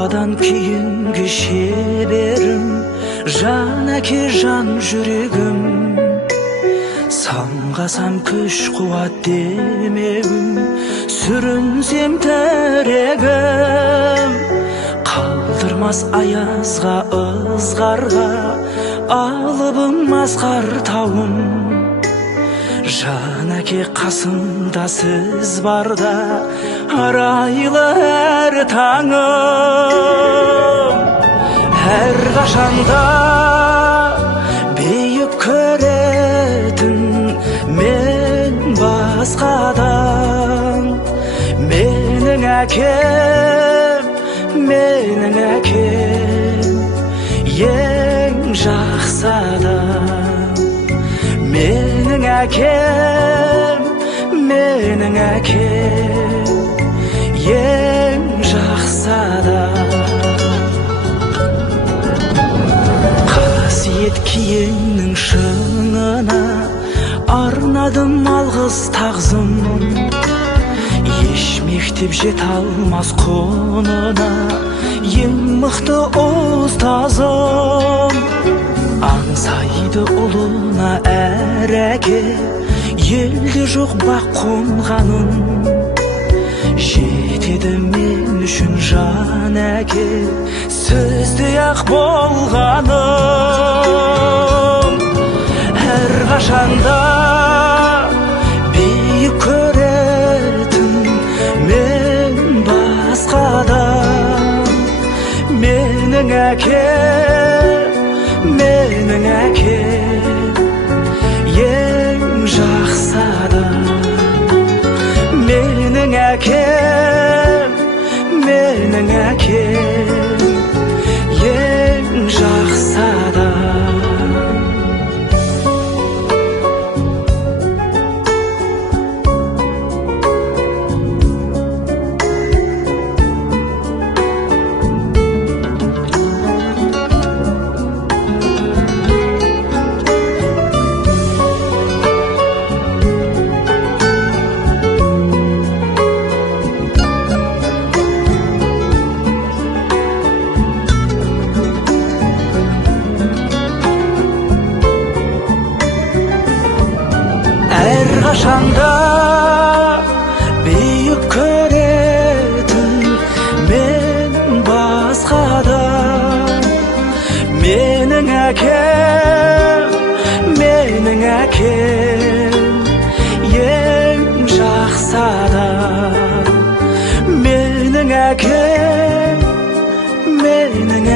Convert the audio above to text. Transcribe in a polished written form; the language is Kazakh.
баладан кейінгі шеберім, жан әке жан жүрегім. Самғасам күш қуат демегім, сүрінсем тірегім. Қалдырмас аязға ызғарға, алыбым асқар тауым. Жан әке қасымда сіз барда, арайлы әр таңым. Әр қашанда бейіп көретін мен басқадан. Менің әкем, менің әкем, ең жақсы адам. Менің әкем, менің әкем, ең жақсы адам. Қасиет киеңнің шыңына арнадым алғыс тағзым. Еш мектеп жете алмас құнына, ең мықты ұстазым. Аңсайды ұлына әр әке, елде жоқ бақ қонғаным. Жетеді мен үшін жан әке, сөздей ақ болғаным. Әр қашанда бейіп көретін мен басқадан. Менің әкем, менің әкем, ең жақсы адам. Менің әкем, менің әкем, ең жақсы адам. Қашанда бейіп көретін мен басқадан. Менің әкем, менің әкем, ең жақсы адам. Менің әкем, менің